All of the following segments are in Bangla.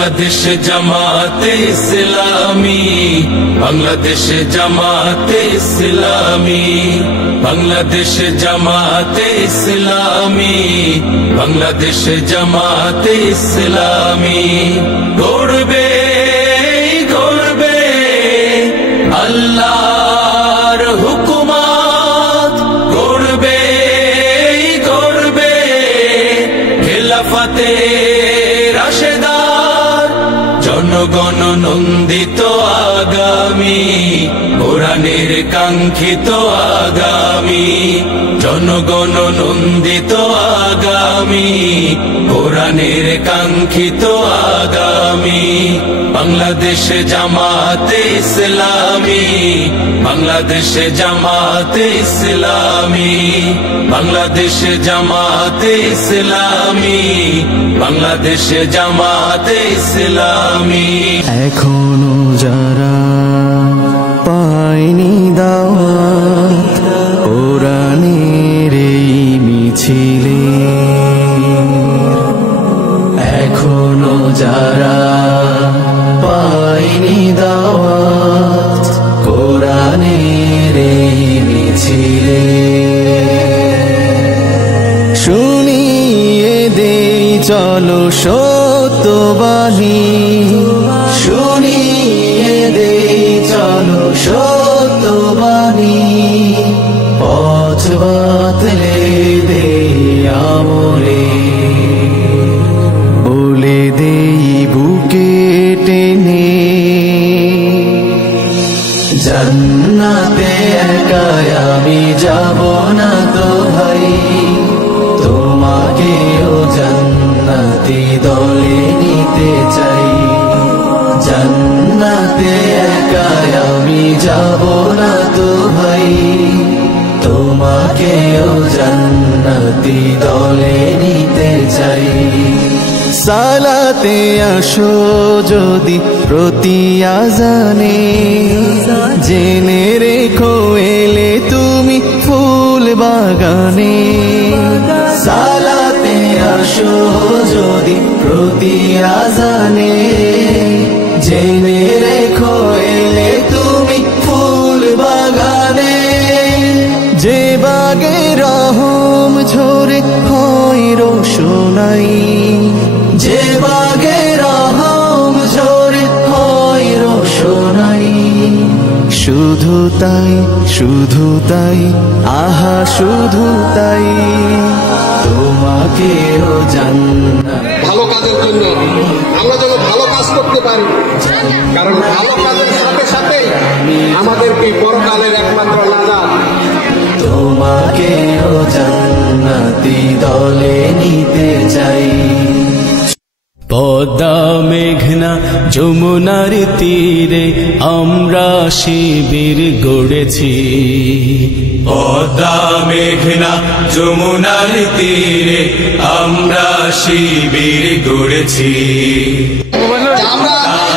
বাংলাদেশ জামাতে ইসলামী, বাংলাদেশ জামাতে ইসলামী, বাংলাদেশ জামাতে ইসলামী, বাংলাদেশ জামাতে ইসলামী গড়বে গড়বে আল্লাহর হুকুমত, গড়বে গড়বে খেলাফতে রাশেদার, জনগণ নন্দিত আগামী, কোরআনের কাঙ্ক্ষিত আগামী, জনগণ নন্দিত আগামী, কোরআনের কাঙ্ক্ষিত আগামী। বাংলাদেশ জামাতে ইসলামী, বাংলাদেশ জামাতে ইসলামী, বাংলাদেশ জামাতে ইসলামী, বাংলাদেশ জামাতে ইসলামী। এখনো যারা পায়নি দাওয়াত কোরআনের এই মিছিলে, এখনো যারা পায়নি দাওয়াত কোরআনের এই মিছিলে, শুনিয়ে দেই চলো সত্যবাণী, শুনিয়ে দেই চলো সত্যবাণী, পথ বাতলে দেই আমলে, বলে দেই বুকে টেনে জান্নাতে একাই আমি যাব না তো ভাই, তোমাকেও জান্নাতি দলে নিতে চাই, জান্নাতে একাই আমি যাব না তো ভাই, তোমাকেও জান্নাতি দলে নিতে চাই। সালাতে আসো যদি প্রতি আজানে, জেনে রেখো এলে তুমি ফুল বাগানে, সালাতে আসো যদি প্রতি আজানে, জেনে রেখো এলে তুমি ফুল বাগানে, যে বাগে রহম ঝরে হয় রোশনাই, যে বাগে রহম ঝরে হয় রোশনাই, শুধু তাই শুধু তাই আহা শুধু তাই, তোমাকেও জান্নাত। ভালো কাজের জন্য আমরা যেন ভালো কাজ করতে পারি, কারণ ভালো কাজের সাথে সাথে আমাদেরকে পরকালের একমাত্র নাজাত। তোমাকেও জান্নাতি দলে নিতে চাই। পদ্মা মেঘনা যমুনার তীরে আমরা শিবির গড়েছি, পদ্মা মেঘনা যমুনার তীরে আমরা শিবির গড়েছি, আমরা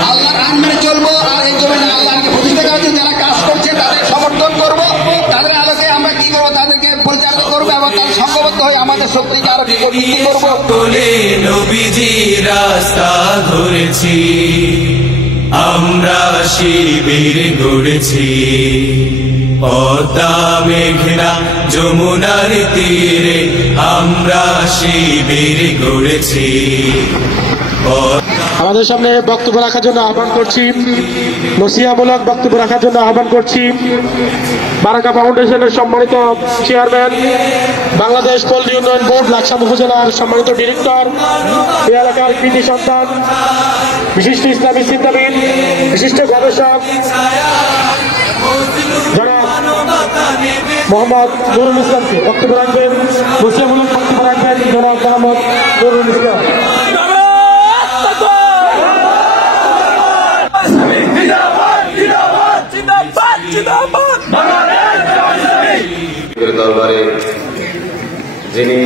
আল্লাহর আইন মেনে চলবো, আর এই জমিনে আল্লাহকে প্রতিষ্ঠা করতে যারা কাজ করছে তাদের সমর্থন করব, তাদের আলোকে আমরা কি করবো, তাদেরকে পরিচালিত করবো এবং তাদের সংঘবদ্ধ হয়ে আমাদের শক্তিকে আরো বিকশিত করবো। সকলে নবীজি রাস্তা ধরেছি, আমরা শিবির গড়েছি, পদ্মা মেঘনা যমুনার তীরে আমরা শিবির গড়েছি। আমাদের সামনে বক্তব্য রাখার জন্য আহ্বান করছি, নসিহামূলক বক্তব্য রাখার জন্য আহ্বান করছি বারাকা ফাউন্ডেশনের সম্মানিত চেয়ারম্যান, বাংলাদেশ পল্লী উন্নয়ন বোর্ড লাকসাম উপজেলার সম্মানিত ডিরেক্টর, এই এলাকার কৃতি সন্তান, বিশিষ্ট ইসলামী চিন্তাবিদ, বিশিষ্ট গবেষক জনাব মোহাম্মদ নুরুল ইসলামকে বক্তব্য রাখবেন, নসিহামূলক বক্তব্য রাখবেন জনাব মোহাম্মদ নুরুল ইসলাম। দরবারে যিনি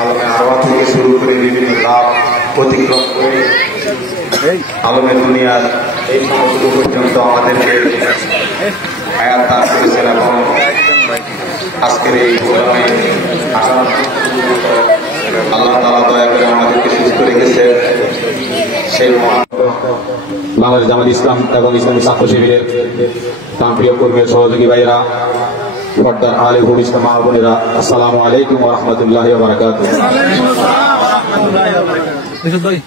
আলমে আরওয়াহ থেকে শুরু করে বিভিন্ন ধাপ অতিক্রম করে আলমে দুনিয়ার এই সমস্ত পর্যন্ত আমাদেরকে হায়াত দান করেছেন এবং আজকের এই প্রোগ্রামে আসার আল্লাহ তাআলা দয়া করে সেই বাংলাদেশ জামাত ইসলাম এবং ইসলামী ছাত্র শিবিরের প্রিয় কর্মীর সহযোগী ভাইয়েরা, পর্দার আলে ভূমিষ্ঠ মা বোনেরা, আসসালামু আলাইকুম ওয়া রাহমাতুল্লাহি ওয়া বারাকাতুহু।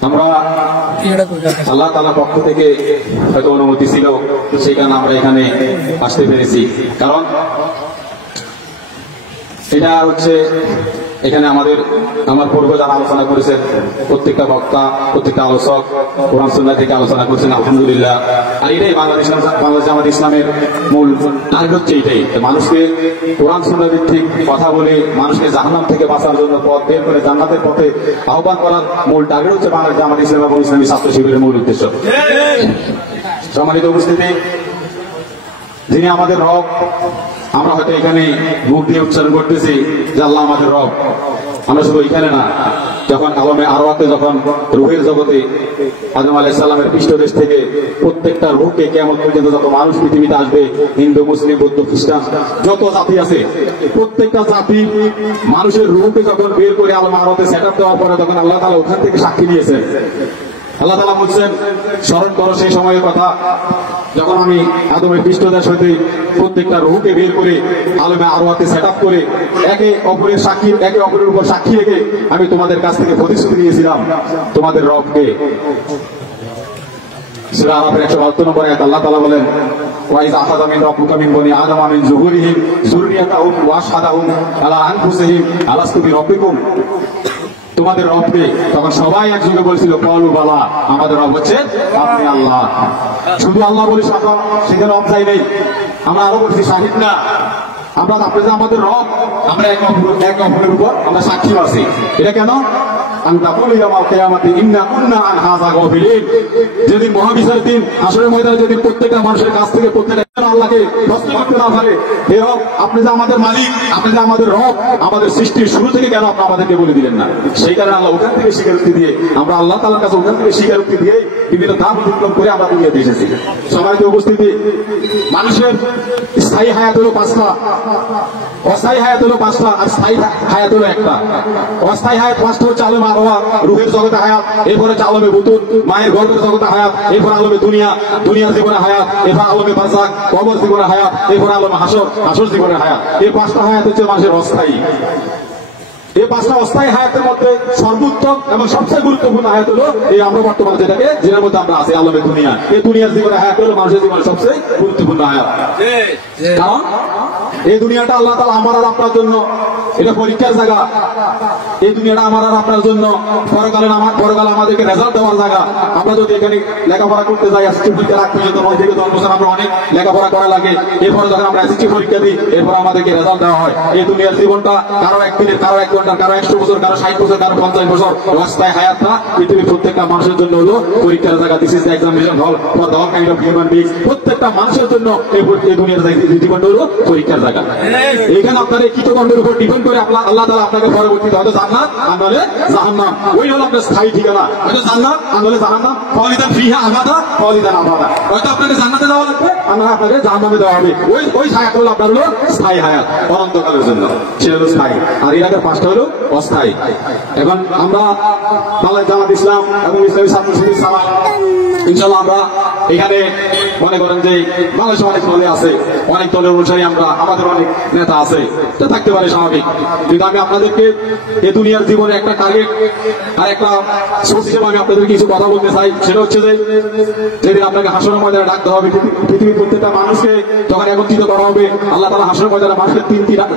আমরা আল্লাহ তাআলার পক্ষ থেকে হয়তো অনুমতি ছিল, সেই কারণে আমরা এখানে আসতে পেরেছি। কারণ এটা হচ্ছে এখানে আমার পূর্বে যারা আলোচনা করেছেন, প্রত্যেকটা বক্তা, প্রত্যেকটা আলোচক কোরআন সুন্নাহ থেকে আলোচনা করছেন, আলহামদুলিল্লাহ। আর এটাই বাংলাদেশ জামাত ইসলামের মূল টার্গেট হচ্ছে এটাই, মানুষকে কোরআন সুন্নাহ ভিত্তিক কথা বলে মানুষকে জাহান্নাম থেকে বাঁচার জন্য পথ বের করে জান্নাতের পথে আহ্বান করার মূল টার্গেট হচ্ছে বাংলাদেশ জামাত ইসলাম এবং ইসলামী ছাত্র শিবিরের মূল উদ্দেশ্য। সম্মানিত উপস্থিতি, যিনি আমাদের রব, আমরা হয়তো এখানে মুখ দিয়ে উচ্চারণ করতেছি যে আল্লাহ আমাদের রব। আমরা শুধু এখানে না, যখন আলমে আরওয়াতে, যখন রূহের জগতে আদম আলাইহিস সালামের পৃষ্ঠদেশ থেকে প্রত্যেকটা রূহকে কিয়ামত পর্যন্ত যত মানুষ পৃথিবীতে আসবে, হিন্দু, মুসলিম, বৌদ্ধ, খ্রিস্টান, যত জাতি আছে, প্রত্যেকটা জাতি মানুষের রূহকে যখন বের করে আলমে আরওয়াতে সেটআপ দেওয়ার পরে তখন আল্লাহ তাআলা ওখান থেকে সাক্ষী নিয়েছেন। আল্লাহ তাআলা বলছেন, স্মরণ করো সেই সময়ের কথা যখন আমি আদমের পৃষ্ঠদেশ হইতে প্রত্যেকটা রূহকে বের করে আলমে আরওয়াতে সেটআপ করে একে অপরের উপর সাক্ষী রেখে আমি তোমাদের কাছ থেকে প্রতিশ্রুতি নিয়েছিলাম তোমাদের রবকে। সূরা আরাফের 172 নম্বর আয়াত আল্লাহ তাআলা বলেন, ওয়াইজ আখাযা মিন রাব্বুকা মিন বনি আদম মিন যুহুরিহিম যুররিয়াতাহুম ওয়া আশহাদাহুম আলা আনফুসিহিম আলাস্তু বিরাব্বিকুম। তোমাদের রবকে, তখন সবাই একযোগে বলেছিল ক্বালু বালা, আমাদের রব হচ্ছে আপনি আল্লাহ। শুধু আল্লাহ বলি সেখানে রব চাই নেই, আমরা আরো বলছি শাহিদ না, আমরা আপনি যে আমাদের রব, আমরা এক অপরের উপর আমরা সাক্ষী আছি। এটা কেন? যেদিন মহাবিচারের দিন, হাসরের ময়দানে যেদিন প্রত্যেকটা মানুষের কাছ থেকে প্রত্যেকটা আল্লাহকে প্রশ্ন করতে না পারে, হে রব, আপনি যে আমাদের মালিক, আপনি যে আমাদের রব, আমাদের সৃষ্টির শুরু থেকে কেন আপনি আমাদেরকে বলে দিলেন না? সেই কারণে আল্লাহ ওখান থেকে স্বীকারোক্তি দিয়ে, আমরা আল্লাহ তাআলার কাছে ওখান থেকে স্বীকারোক্তি দিয়ে বিভিন্ন ধাপ অতিক্রম করে আমরা দুনিয়াতে এসেছি। সবাইকে উপস্থিতি, মানুষের স্থায়ী হায়াত হলো 5টা, অস্থায়ী হায়াত হলো 5টা, আর স্থায়ী হায়াত হলো একটা। অস্থায়ী হায়াত 5টা হচ্ছে আলমে আরওয়া, রূহের জগতে হায়াত, এরপরে হচ্ছে আলমে বুতুন, মায়ের গর্ভের জগতে হায়াত, এরপর আলমে দুনিয়ার জীবনে হায়াত, এরপর আলমে বারজাখ, কবর জীবনে হায়াত, এরপর আলমে হাসর জীবনে হায়াত। এই 5টা হায়াত হচ্ছে মানুষের অস্থায়ী। এই 5টা অস্থায়ী হায়াতের মধ্যে সর্বোত্তম এবং সবচেয়ে গুরুত্বপূর্ণ হায়াত হলো এই আমরা বর্তমানে যেটার মধ্যে আমরা আছি, আলমে দুনিয়া। এই দুনিয়ার জীবনে হায়াত হলো মানুষের জীবনে সবচেয়ে গুরুত্বপূর্ণ হায়াত। কারণ এই দুনিয়াটা আল্লাহ তাআলা আমার আর আপনার জন্য এটা পরীক্ষার জায়গা। এই দুনিয়াটা আমার আর আপনার জন্য পরকালে আমাদেরকে রেজাল্ট দেওয়ার জায়গা। আমরা যদি এখানে লেখাপড়া করতে যাই, এসএসসি পরীক্ষা রাখতে পর্যন্ত 9 থেকে 10 বছর আমরা অনেক লেখাপড়া করা লাগে। এরপরে যখন আমরা এসএসসি পরীক্ষা দিই, এরপর আমাদেরকে রেজাল্ট দেওয়া হয়। এই দুনিয়ার জীবনটা কারো 1 মিনিট, কারো 1 ঘন্টা, কারো 100 বছর, কারো 60 বছর, কারো 50 বছর। অস্থায়ী হায়াতটা পৃথিবীর প্রত্যেকটা মানুষের জন্য হলো পরীক্ষার জায়গা। দিস ইজ দ্য এক্সামিনেশন হল for the all kind of human beings. প্রত্যেকটা মানুষের জন্য এই দুনিয়ার জীবনটা হলো পরীক্ষার জায়গা। এখানে আপনার এই কৃতকর্মের উপর ডিপেন্ড করে আল্লাহ তাআলা আপনাকে পরবর্তীতে হয়তো জান্নাত আর নাহলে জাহান্নাম, ওই হলো আপনার স্থায়ী ঠিকানা। হয়তো জান্নাত আর নাহলে জাহান্নাম, খালিদান ফিহা আবাদা, খালিদান আবাদা। হয়তো আপনাকে জান্নাতে দেওয়া লাগবে আর না আপনাকে জাহান্নামে দেওয়া হবে। ওই হায়াত হলো আপনার হলো স্থায়ী হায়াত, অনন্তকালের জন্য, সেটা হলো স্থায়ী। আর এর আগে 5টা হলো অস্থায়ী। এখন আমরা বাংলাদেশ জামাত ইসলাম এবং ইসলামী ছাত্র শিবির ছাড়া ইনশাআল্লাহ আমরা এখানে মনে করেন যে বাংলাদেশে অনেক দলে আছে, অনেক দলের অনুসারী আমরা, আমাদের অনেক নেতা আছে, তো থাকতে পারে স্বাভাবিক। কিন্তু আমি আপনাদেরকে এই দুনিয়ার জীবনে একটা টার্গেট আর একটা সোর্স হিসেবে আমি আপনাদের কিছু কথা বলতে চাই। সেটা হচ্ছে যে যেদিন আপনাকে হাসরের ময়দানে ডাকতে হবে, পৃথিবীর প্রত্যেকটা মানুষকে যখন একত্রিত করা হবে, আল্লাহ তাআলা হাসরের ময়দানে মানুষকে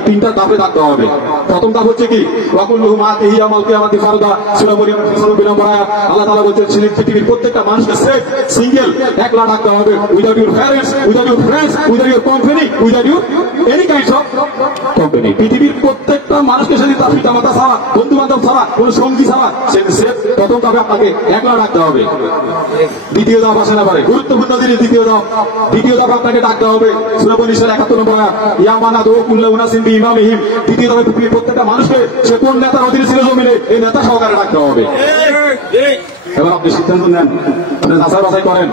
তিনটা ধাপে ডাকতে হবে। প্রথম ধাপ হচ্ছে কি, ওয়াকুল্লুহুম আতিহি ইয়াওমাল কিয়ামাতি ফারদা। সূরা মরিয়ম 2 নম্বর আয়াত আল্লাহ তাআলা বলছেন পৃথিবীর প্রত্যেকটা মানুষকে সেফ, সিঙ্গেল, একলা ডাকতে হবে, without your parents, without your friends, without your company, without your any kinds of company. পৃথিবীর প্রত্যেকটা মানুষকে সেদিন তার পিতা মাতা ছাড়া, বন্ধু বান্ধব ছাড়া, কোন সঙ্গী ছাড়া সেদিন সেফ। প্রথম ধাপে আপনাকে একলা ডাকতে হবে। দ্বিতীয় ধাপ আসে না পারে, গুরুত্বপূর্ণ জিনিস দ্বিতীয় ধাপ আপনাকে ডাকতে হবে। সূরা বনী ইসরাঈল 71 নম্বর আয়াত ইয়া মানাদু কুল্লু উনাসিন বিইমামিহিম। দ্বিতীয় ধাপে পৃথিবীর প্রত্যেকটা মানুষকে সে কোন নেতার অধীনে ছিল জমিনে, এই নেতা সহকারে ডাকতে হবে। এবার আপনি সিদ্ধান্ত নেন, আপনি যাচাই বাছাই করেন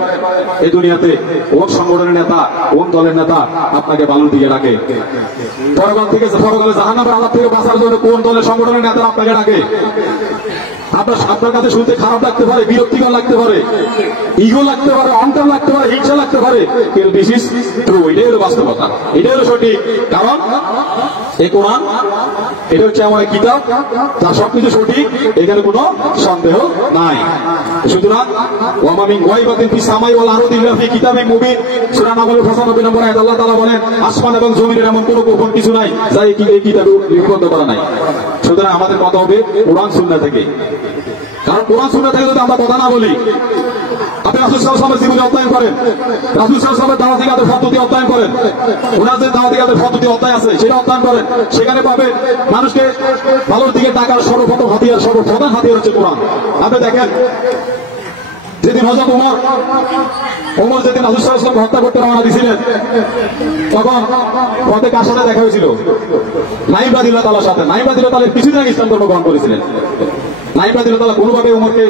এই দুনিয়াতে কোন সংগঠনের নেতা, কোন দলের নেতা আপনাকে বালুর দিকে ডাকে। পরকালে জাহান্নামের আযাব থেকে বাঁচার জন্য কোন দলের সংগঠনের নেতা আপনাকে ডাকে। আপনার কাছে শুনতে খারাপ লাগতে পারে, বিরক্তিকর লাগতে পারে, ইগো লাগতে পারে, অহংকার লাগতে পারে, হিংসা লাগতে পারে, কিন্তু দিস ইজ ট্রু। এটাই হলো বাস্তবতা, এটাই হলো সঠিক। কারণ এই কোরআন এটা হচ্ছে আমার কিতাব, যার সবকিছু সঠিক, এখানে কোনো সন্দেহ নাই। সুতরাং ওয়া মিন গায়বাতিন ফিস সামাই ওয়াল আরদি ইল্লা ফি কিতাবিন মুবিন, সূরা নামলের 95 নম্বর আয়াত আল্লাহ তাআলা বলেন আসমান এবং জমিনের এমন কোনো গোপন কিছু নাই যা এই কিতাবে লিপিবদ্ধ করা নাই। সুতরাং আমাদের কথা হবে কোরআন সুন্নাহ থেকে। কারণ কোরআন সুন্নাহ থেকে যদি আমরা কথা না বলি, আপনি রাসূল সাল্লাল্লাহু আলাইহি ওয়াসাল্লামের জীবনী অধ্যয়ন করেন, রাসূল সাল্লাল্লাহু আলাইহি ওয়াসাল্লামের দাওয়াতি কাজের পদ্ধতি অধ্যয়ন করেন, ওনার যে দাওয়াতি কাজের পদ্ধতি অধ্যায় আছে সেটা অধ্যয়ন করেন, সেখানে পাবেন মানুষকে ভালোর দিকে ডাকার সর্বপ্রথম হাতিয়ার, সর্বপ্রধান হাতিয়ার হচ্ছে কোরআন। আপনি দেখেন যেদিন হযরত ওমর যেদিন রাসূল সাল্লাল্লাহু আলাইহি ওয়াসাল্লাম হত্যা করতে রওনা দিয়েছিলেন, তখন পথে কার সাথে দেখা হয়েছিল? নাঈম রাদিয়াল্লাহু তাআলার সাথে। নাঈম রাদিয়াল্লাহু তাআলা কিছুদিন আগে ইসলাম ধর্ম গ্রহণ করেছিলেন। নাঈম রাদিয়াল্লাহু তাআলা কোনোভাবে ওমরকে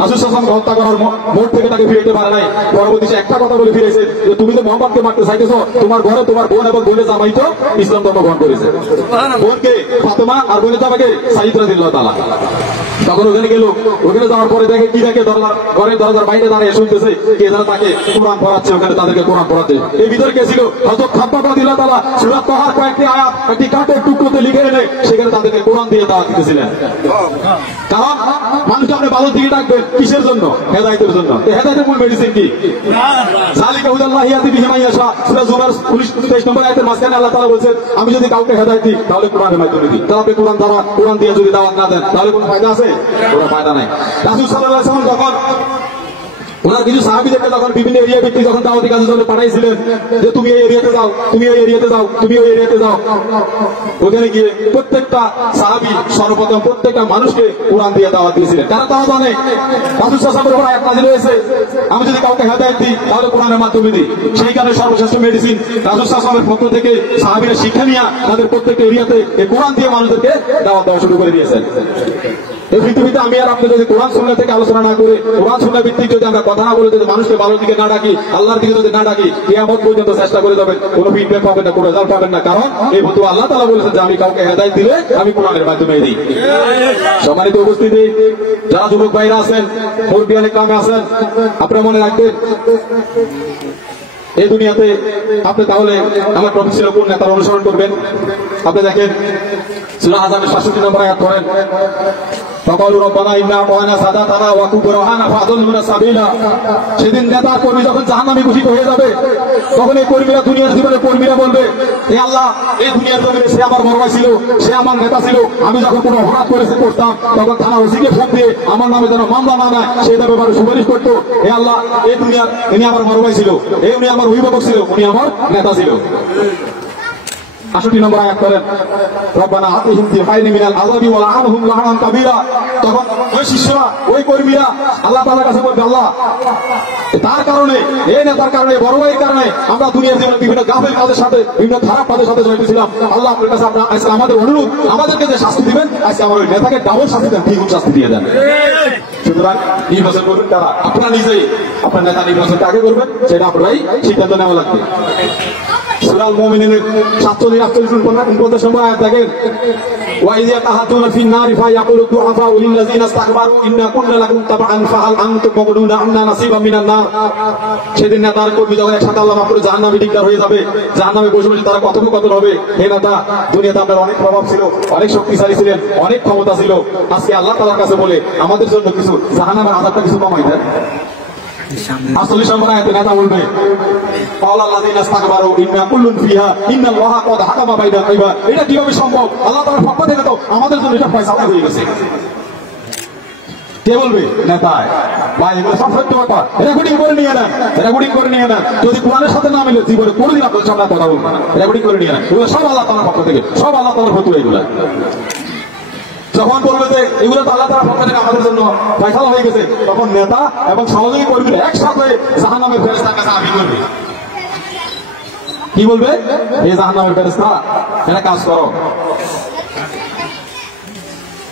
রাসূল সাল্লাল্লাহু আলাইহি ওয়াসাল্লামকে হত্যা করার মোড় থেকে তাকে ফিরাইতে পারে নাই। পরবর্তী সে একটা কথা বলে ফিরেছে যে তুমি তো মুহাম্মদকে মারতে চাইতেছো, তোমার ঘরে তোমার বোন এবং বোনের জামাই তো ইসলাম ধর্ম গ্রহণ করেছে। বোনকে ফাতেমা আর বোনের জামাইকে সাঈদ রাদিয়াল্লাহু তাআলা। তখন ওখানে গেল, ওখানে যাওয়ার পরে দেখে কি দেখে, ঘরের দরজার বাইরে দাঁড়িয়ে শুনতেছে কে যেন তাকে কোরআন পড়াচ্ছে, ওখানে তাদেরকে কোরআন পড়াচ্ছে। এই ভিতরে কে ছিল? হযরত খাব্বাব রাদিয়াল্লাহু তাআলা সূরা তাহার কয়েকটি আয়াত একটি কাঠের টুকরোতে লিখে এনে সেখানে তাদেরকে কোরআন দিয়ে দাওয়াত দিতেছিলেন। কারণ মানুষকে আপনি ভালো দিকে ডাকবেন কিসের জন্য? হেদায়েতের জন্য। হেদায়েতের মূল মেডিসিন কি? যালিকা হুদাল্লাহি ইয়াহদি বিহি মান ইয়াশা। সূরা জুমার 19 নম্বর আয়াতের মাঝখানে আল্লাহ তাআলা বলেছেন আমি যদি কাউকে হেদায়েত দিই তাহলে কোরআনের মাধ্যমে দিই। তাহলে আপনি কোরআন দিয়ে যদি দাওয়াত না দেন তাহলে কোনো ফায়দা আছে? কোনো ফায়দা নাই। রাসূল সাল্লাল্লাহু আলাইহি ওয়াসাল্লাম যখন ওনার কিছু সাহাবীদেরকে যখন বিভিন্ন এরিয়া ভিত্তিক যখন দাওয়াতি কাজের জন্য পাঠাইছিলেন যে তুমি এই এরিয়াতে যাও, তুমি এই এরিয়াতে যাও, তুমি ওই এরিয়াতে যাও, ওখানে গিয়ে প্রত্যেকটা সাহাবী সর্বপ্রথম প্রত্যেকটা মানুষকে কোরআন দিয়ে দাওয়াত দিয়েছিলেন। কারণ তারা জানে রাসূল সাল্লাল্লাহু আলাইহি ওয়াসাল্লামের উপর আয়াত নাযিল হয়েছে আমি যদি কাউকে হেদায়েত দিই তাহলে কোরআনের মাধ্যমে দিই। সেই কারণে সর্বশ্রেষ্ঠ মেডিসিন রাসূল সাল্লাল্লাহু আলাইহি ওয়াসাল্লামের পক্ষ থেকে সাহাবীরা শিক্ষা নিয়ে তাদের প্রত্যেকটা এরিয়াতে এই কোরআন দিয়ে মানুষদেরকে দাওয়াত দেওয়া শুরু করে দিয়েছেন। এই পৃথিবীতে আমি আর আপনি যদি কোরআন সুন্নাহ থেকে আলোচনা না করে, কোরআন সুন্নাহ ভিত্তিক যদি আমরা কথা না বলে, যদি মানুষকে ভালোর দিকে না ডাকি, আল্লাহর দিকে যদি না ডাকি, কিয়ামত পর্যন্ত চেষ্টা করে যাবেন, কোনো ফিডব্যাক পাবেন না, কোনো রেজাল্ট পাবেন না। কারণ এই বন্ধু আল্লাহ তাআলা বলেছেন যে আমি কাউকে হেদায়েত দিলে আমি কোরআনের মাধ্যমে দিই। সম্মানিত উপস্থিতি, যারা যুবক ভাইরা আছেন, মুরব্বিয়ান ইকরাম আছেন, আপনারা মনে রাখবেন এই দুনিয়াতে আপনি তাহলে আমার টপিক ছিল কোন নেতার অনুসরণ করবেন। আপনি দেখেন সূরা আযাবের 67 নম্বর আয়াত পড়েন, فقالوا ربنا إنا أطعنا سادتنا وكبراءنا فأضلونا سبيلا। সেদিন নেতা কর্মী যখন জাহান্নামে ঘোষিত হয়ে যাবে, তখন এই কর্মীরা, দুনিয়ার জীবনে কর্মীরা বলবে হে আল্লাহ, এই দুনিয়ার জমিনে সে আমার বড় ভাই ছিল, সে আমার নেতা ছিল, আমি যখন কোনো অপরাধ করতাম তখন থানা ওসিকে ফোন দিয়ে আমার নামে যেন মামলা না নেয় সেটা ব্যাপারে সুপারিশ করতো। হে আল্লাহ, এই দুনিয়ার ইনি আমার বড় ভাই ছিল, উনি আমার অভিভাবক ছিল, উনি আমার নেতা ছিল। 68 নম্বর আয়াত করেন রব্বানা আতিহিম যিফাইনি মিনাল আযাবি ওয়া লা'আনহুম লা'নান কাবীরা। তখন ওই শিষ্যরা, ওই কর্মীরা আল্লাহ তাআলার কাছে বলবে আল্লাহ, তার কারণে, এই নেতার কারণে, বড় ভাইয়ের কারণে আমরা দুনিয়ার জীবনে বিভিন্ন গাফেল কাজের সাথে, বিভিন্ন খারাপ কাজের সাথে জড়িত ছিলাম। আল্লাহ আপনার কাছে আজকে আমাদের অনুরোধ, আমাদেরকে যে শাস্তি দিবেন আজকে আমার ওই নেতাকে ডাবল শাস্তি দেন, দ্বিগুণ শাস্তি দিয়ে দেন। সুতরাং নির্বাচন করবেন তারা, আপনারা নিজেই আপনার নেতা নির্বাচনটা আগে করবেন, সেটা আপনারাই সিদ্ধান্ত নেওয়া লাগবে। সূরা আল মুমিনুনের 47-48 নম্বর আয়াত দেখেন, ওয়া ইযা তাহাতুনা ফিন নারি ফায়াকুলু দুআফাউ লিল্লাযিনা ইসতাকবারু ইন্না কুননা লাকুম তাবআন ফাহাল আনতুম মুগনুনা আন্না নাসিবাম মিনান নার। সেদিন নেতার কর্মী যখন একসাথে আল্লাহ মাফ করে জাহান্নামে ডিক্লেয়ার হয়ে যাবে, জাহান্নামে বসে বসে তারা কথোপকথন হবে, হে নেতা, দুনিয়াতে আপনার অনেক প্রভাব ছিল, অনেক শক্তিশালী ছিলেন, অনেক ক্ষমতা ছিল, আজকে আল্লাহ তাআলার কাছে বলে আমাদের জন্য কিছু জাহান্নামের আযাবটা কিছু কমাই দেন। 48 নম্বর আয়াতে নেতা বলবে আল্লাযিনা ইসতাকবারু ইন্না কুল্লুন ফিহা ইন্নাল্লাহা ক্বাদ হাকামা বাইনাল ইবাদ। এটা কিভাবে সম্ভব? আল্লাহ তাআলার পক্ষ থেকে তো আমাদের জন্য এটা ফয়সালা হয়ে গেছে। কে বলবে? নেতা। ভাই এগুলো সব সত্য কথা, রেকর্ডিং করে নিয়ে নেন, রেকর্ডিং করে নিয়ে নেন। যদি কোরআনের সাথে না মিলে জীবনে কোনোদিন আপনার সামনে কথা বলবেন না, রেকর্ডিং করে নিয়ে নেন। এগুলো সব আল্লাহ তাআলার পক্ষ থেকে, সব আল্লাহ তাআলার ফতোয়া। এগুলো যখন বলবে যে এগুলো তো আল্লাহ তাআলার পক্ষ থেকে আমাদের জন্য ফয়সালা হয়ে গেছে, তখন নেতা এবং সহযোগী কর্মীরা একসাথে জাহান্নামের ফেরেশতার কাছে আপিল করবে। কি বলবে? এই জাহান্নামের ফেরেশতা, এটা কাজ করো।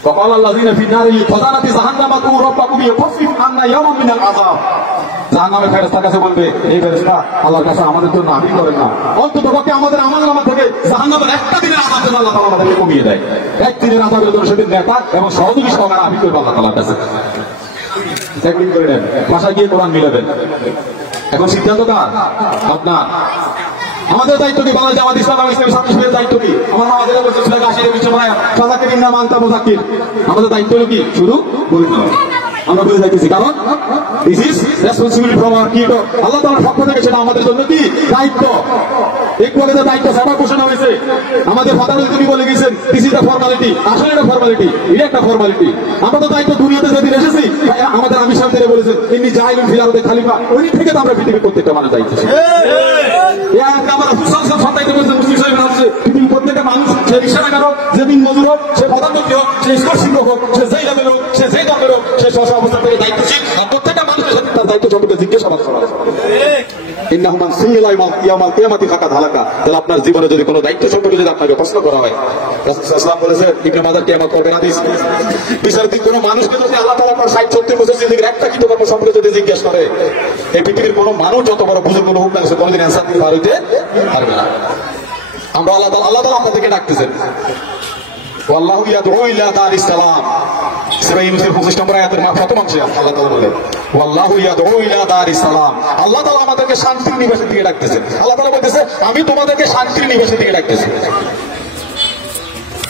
وقال الذين في النار لخزنة جهنم ادعوا ربكم يخفف عنا يوما من العذاب। জাহান্নামের ফেরেশতার কাছে বলবে, এই ফেরেশতা আল্লাহর কাছে আমাদের জন্য আফি করেন না, অন্তত পক্ষে আমাদের আমলনামা থেকে জাহান্নামের একটা দিনের আযাব যেন আল্লাহ তাআলা আমাদেরকে কমিয়ে দেয়। এক দিনের আযাবের জন্য সেদিন নেতা এবং সহযোগী সহকারে আফি করবে আল্লাহ তাআলার কাছে। চেকিং করে নেন, বাসায় গিয়ে কোরআন মিলাবেন। এখন সিদ্ধান্ত কার? আপনার। আমাদের দায়িত্ব কি? বাংলাদেশ জামাত ইসলামী ছাত্র শিবিরের দায়িত্ব কি? আমার আমাদের বলছে সুরা গাছের পিছনে সাদাকির নাম আনতা মুযাক্কির। আমাদের দায়িত্ব হলো কি? শুধু বলে দেওয়া। আমরা বলে যাইতেছি, কারণ this is responsibility from our creator. Allah তাআলার পক্ষ থেকে সেটা আমাদের জন্য কি? দায়িত্ব। একটু আগে দায়িত্ব সবার ঘোষণা হয়েছে। আমাদের ফাদার তিনি বলে গেছেন দিস ইজ দ্য ফর্মালিটি। আসলে এটা ফর্মালিটি, এটা একটা ফর্মালিটি। আমরা তো দায়িত্ব দুনিয়াতে যেদিন এসেছি আমাদের আমি সাহেব বলেছেন ইন্নী জাইলুন ফিল আরদি খলিফা, ওই থেকে তো আমরা পৃথিবীর প্রত্যেকটা মানুষ দায়িত্ব। পৃথিবীর প্রত্যেকটা মানুষ, সে রিক্সাচালক, যেদিন মজুর হোক, সে প্রধানমন্ত্রী হোক, সে স্কুল শিক্ষক হোক, সে যেই লেভেল হোক, সে যেই দলের হোক, সে স্ব অবস্থা থেকে দায়িত্বশীল। আর প্রত্যেকটা মানুষের সাথে তার দায়িত্ব সম্পর্কে জিজ্ঞাসাবাদ করা। আপনার জীবনে যদি কোনো দায়িত্ব সম্পর্কে যদি আপনাকে প্রশ্ন করা হয়, রাসূলুল্লাহ বলেছেন ইবনে মাজাহ কিয়ামত করবেন হাদিস, বিচারক কোনো মানুষকে যদি আল্লাহ তাআলা 60-70 বছর জিন্দেগির একটা কৃতকর্ম সম্পর্কে যদি জিজ্ঞাসা করে, এই পৃথিবীর কোনো মানুষ যত বড় বুজুর্গ হোক না সে কোনোদিন অ্যান্সার দিতে পারবে না। আমরা আল্লাহ তাআলা আপনাদেরকে ডাকতেছেন, ওয়াল্লাহু ইয়াদউ ইলা দারিস সালাম। সূরা ইউনূসের 25 নম্বর আয়াতের প্রথম অংশে আল্লাহ তাআলা বলেন ওয়াল্লাহু ইয়াদউ ইলা দারিস সালাম। আল্লাহ তাআলা আমাদেরকে শান্তির নিবাসের দিকে ডাকতেছেন। আল্লাহ তাআলা বলতেছে আমি তোমাদেরকে শান্তির নিবাসের দিকে ডাকতেছি।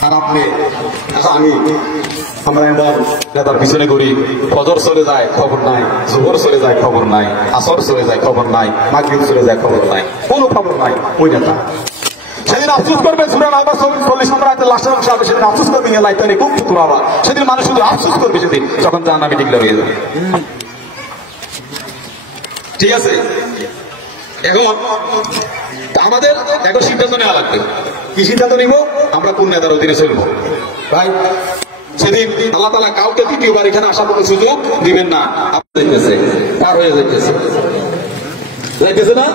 আর আপনি আমরা এবার নেতার পিছনে করি, ফজর চলে যায় খবর নাই, জোহর চলে যায় খবর নাই, আসর চলে যায় খবর নাই, মাগরিব চলে যায় খবর নাই, কোনো খবর নাই ওই নেতা। সেদিন আফসোস করবে, সূরা আল-বাকরা 40 নম্বর আয়াতের লাস্টের অংশ হবে, সেদিন আফসোস করবে লাইতানি কুনতু তুরাবা। সেদিন মানুষ শুধু আফসোস করবে সেদিন যখন জাহান্নামে ডিক্লেয়ার হয়ে যাবে। ঠিক আছে, এখন আমাদের এখন সিদ্ধান্ত নেওয়া লাগবে। কি সিদ্ধান্ত নিব? আমরা কোন নেতার অধীনে চলবো? ভাই সেদিন আল্লাহ তাআলা কাউকে দ্বিতীয়বার এখানে আসার কোনো সুযোগ দিবেন না। পার হয়ে যাইতেছে না।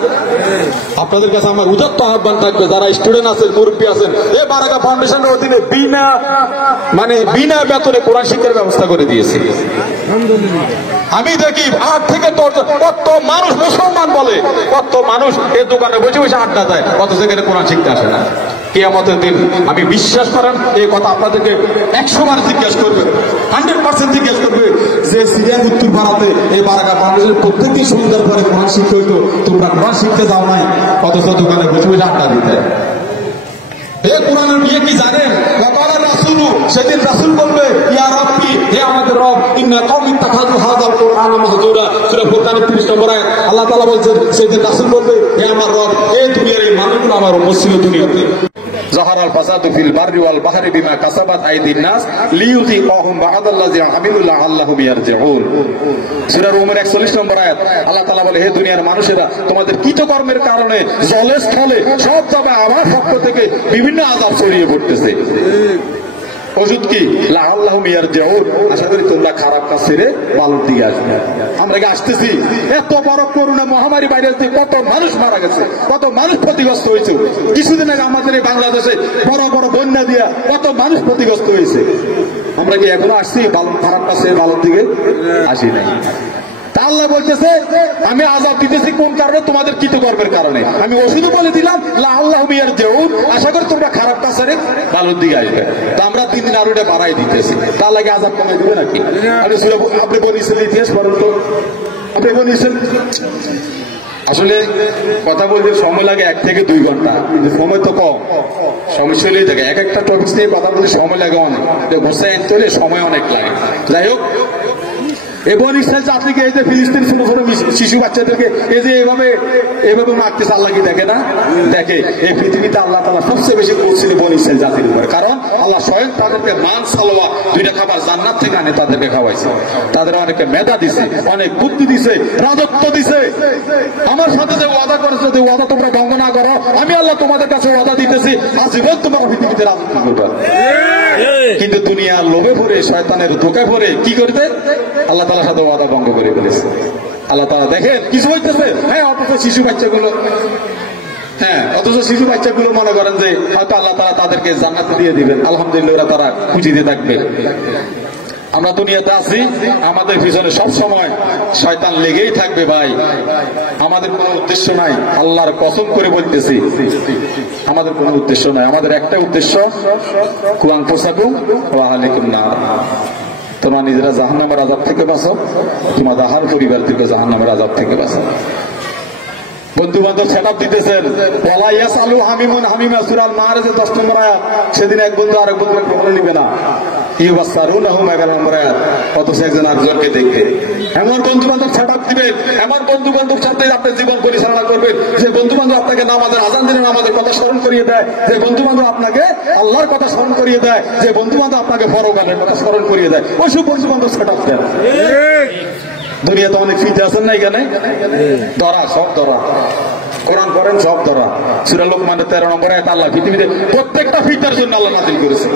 আপনাদের কাছে আমার উদাত্ত আহ্বান থাকবে, যারা স্টুডেন্ট আছেন, মুরব্বী আছেন, এই বারাকা ফাউন্ডেশনের অধীনে বিনা বেতনে কোরআন শিক্ষার ব্যবস্থা করে দিয়েছি। আমি দেখি 8 থেকে 10 কত মানুষ মুসলমান বলে, কত মানুষ এই দোকানে বসে বসে আড্ডা দেয়, কত সেখানে কোরআন শিখতে আসে না। কিয়ামতের দিন আমি বিশ্বাস করেন এই কথা আপনাদেরকে 100 বার জিজ্ঞাসা করবে, 100% জিজ্ঞাসা করবে যে সিরিয়ার উত্তর ভারতে এই বারাকা ফাউন্ডেশনের প্রত্যেকটি সুন্দর করে কোরআন শিক্ষা হইতো, তোমরা কোরআন শিখতে যাও নাই, অথচ দোকানে বসে বসে আড্ডা দিতে। এই কোরআনের বিয়ে কি জানেন? সেদিন রাসূল বলবে ইয়া রাব্বি, হে আমাদের রব, ইন্না কওমি ইত্তাখাযু হাযাল কুরআনা মাহজুরা। সূরা ফুরকানের 30 নম্বর আয়াত আল্লাহ তাআলা বলেন, সেদিন রাসূল বলবে হে আমার রব, এই দুনিয়ার এই মানুষগুলো আমার উম্মত ছিল দুনিয়াতে। যাহারাল ফাসাদু ফিল বাররি ওয়াল বাহরি বিমা কাসাবাত আইদিন নাস লিইউযিকাহুম বা'দাল্লাযী আমিলু লাআল্লাহুম ইয়ারজিউন। সূরা রুমের 41 নম্বর আয়াত আল্লাহ তাআলা বলে, হে দুনিয়ার মানুষেরা, তোমাদের কৃতকর্মের কারণে জলে স্থলে সব জায়গায় আমার পক্ষ থেকে বিভিন্ন আযাব ছড়িয়ে পড়তেছে। ওষুধ কি? লাআল্লাহুম ইয়ারজিউন, আশা করি তোমরা খারাপ কাজ ছেড়ে ভালোর দিকে আসবে। আমরা কি আসতেছি? এত বড় করোনা মহামারী ভাইরাস দিয়ে কত মানুষ মারা গেছে, কত মানুষ ক্ষতিগ্রস্ত হয়েছে। কিছুদিন আগে আমাদের এই বাংলাদেশে বড় বড় বন্যা দিয়া কত মানুষ ক্ষতিগ্রস্ত হয়েছে। আমরা কি এখনো আসছি খারাপ কাজ ছেড়ে ভালোর দিকে? আসি নাই। আল্লাহ বলতেছে আমি আযাব দিতেছি কোন কারণে? তোমাদের কৃতকর্মের কারণে। আমি ওষুধ বলে দিলাম লাআল্লাহুম ইয়ারজিউন, আশা করি তোমরা খারাপ কাজ ছেড়ে ভালোর দিকে আসবে। তো আমরা 3 দিন আরো এটা বাড়াই দিতেছি, তার লাগে আযাব কমে দিবে নাকি? আপনি বলেছেন ইতিহাস পড়েন তো, আপনি বলেছেন আসলে কথা বলতে সময় লাগে 1 থেকে 2 ঘন্টা, কিন্তু সময় তো কম, সময় চলেই থাকে। এক একটা টপিক নিয়ে কথা বলতে সময় লাগে অনেক, বসে চলে সময় অনেক লাগে। যাই হোক, এবং ইসরায়েল জাতিকে এই যে ফিলিস্তিন ছোট ছোট শিশু বাচ্চাদেরকে এই যে এভাবে মারতেছে, আল্লাহ কি দেখে না? দেখে। এই পৃথিবীতে আল্লাহ তাআলা সবচেয়ে বেশি করছিল বনি ইসরায়েল জাতির উপরে, কারণ আল্লাহ স্বয়ং তাদেরকে মান সালোয়া 2টা খাবার জান্নাত থেকে আনে তাদেরকে খাওয়াইছে। তাদের অনেকে মেধা দিছে, অনেক বুদ্ধি দিছে, রাজত্ব দিছে। আমার সাথে যে ওয়াদা করেছে, যদি ওয়াদা তোমরা ভঙ্গ না করো, আমি আল্লাহ তোমাদের কাছে ওয়াদা দিতেছি আজীবন তোমরা পৃথিবীতে রাজত্ব করবে। কিন্তু দুনিয়ার লোভে পড়ে, শয়তানের ধোঁকায় পড়ে কি করতে আল্লাহ তাআলার সাথে ওয়াদা ভঙ্গ করে ফেলেছে। আল্লাহ তাআলা দেখেন কিছু হইতেছে, হ্যাঁ, অথচ শিশু বাচ্চাগুলো মনে করেন যে হয়তো আল্লাহ তাআলা তাদেরকে জান্নাতে দিয়ে দিবেন, আলহামদুলিল্লাহ তারা খুশিতে থাকবে। আমরা দুনিয়াতে আছি, আমাদের পিছনে সব সময় শয়তান লেগেই থাকবে ভাই। আমাদের কোনো উদ্দেশ্য নাই, আল্লাহর কসম করে বলতেছি, আমাদের কোনো উদ্দেশ্য নাই। আমাদের একটা উদ্দেশ্য, কুরআন পোসাবু ওয়া আলাইকুম না, তোমরা নিজেরা জাহান্নামের আযাব থেকে বাঁচো, তোমার আহার পরিবার থেকে জাহান্নামের আযাব থেকে বাঁচো। বন্ধু বান্ধব সেটআপ দিতেছেন, ওয়ালা ইয়াসালু হামিমুন হামিমা, সূরা আল-মাআরিজে 10 নম্বর আয়াত। সেদিন এক বন্ধু আরেক বন্ধুকে খবর নিবে না, ইউবাসসারুনাহুম 11 নম্বর আয়াত। অথচ একজন আরেকজনকে দেখবে। এমন বন্ধু বান্ধব সেটআপ দিবেন, এমন বন্ধু বান্ধব সাথে আপনি জীবন পরিচালনা করবেন, যে বন্ধু বান্ধব আপনাকে নামাজের আযান দিলে নামাজের কথা স্মরণ করিয়ে দেয়, যে বন্ধু বান্ধব আপনাকে আল্লাহর কথা স্মরণ করিয়ে দেয়, যে বন্ধু বান্ধব আপনাকে পরকালের কথা স্মরণ করিয়ে দেয়, ওইসব বন্ধু বান্ধব সেটআপ দেন। দুনিয়াতে অনেক ফিতে আছেন না, এখানে ধরা, সব ধরা, কোরআন করেন সব ধরা। সূরা লোকমানের 13 নম্বর আয়াত আল্লাহ পৃথিবীতে প্রত্যেকটা ফিতার জন্য আল্লাহ নাযিল করেছে।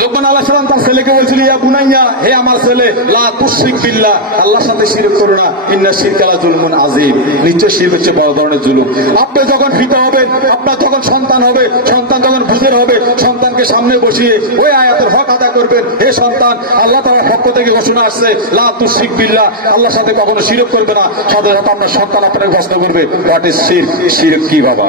লোকমান আলাইহিস সালাম তার ছেলেকে বলছিল, ইয়া বুনাইয়া, হে আমার ছেলে, লা তুশরিক বিল্লাহ, আল্লাহর সাথে শিরক করো না, ইন্না শিরকা লা যুলমুন আযীম, নিশ্চয় শিরক হচ্ছে বড় ধরনের জুলুম। আপনি যখন পিতা হবেন, আপনার যখন সন্তান হবে, সন্তান যখন বুঝের হবে, সন্তানকে সামনে বসিয়ে ওই আয়াতের হক আদা করবেন। হে সন্তান, আল্লাহ তাআলার পক্ষ থেকে ঘোষণা আসছে, লা তুশরিক বিল্লাহ, আল্লাহর সাথে কখনো শিরক করবে না। সাথে সাথে আপনার সন্তান আপনাকে প্রশ্ন করবে, হোয়াট ইজ শিরক? শিরক কি বাবা?